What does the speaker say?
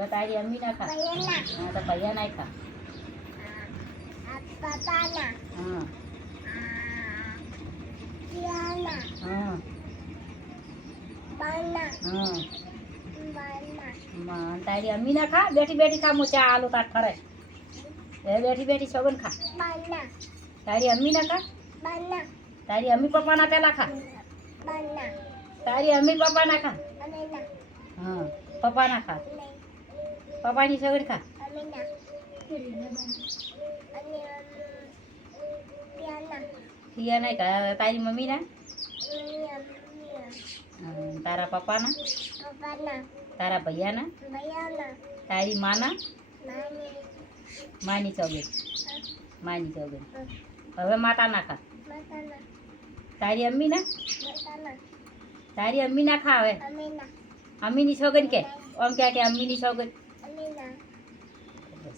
તો તારી અમ્મી ના ખા. હા તો ભૈયા ના ખા. હા હા હા તારી અમ્મી ના ખા. બેઠી બેઠી ખા. હું ચા આલુ તાર ખરે. એ બેઠી બેઠી સગન ખા. તારી અમ્મી ના ખા. તારી અમ્મી પપ્પા ના પેલા ખા. તારી અમ્મી પપ્પા ના ખા. હા પપ્પા ના ખા. પપ્પાની સગન ખા. પિયા ના ખા. તારી મમ્મી ના. તારા પપ્પા ના. તારા ભૈયા ના. તારી માના. માની સગન. માની સગન. હવે માતા ના ખા. તારી અમ્મી ના. તારી અમ્મી ના ખા. હવે અમ્મીની સગન કે આમ ક્યાં કે અમ્મીની સગન.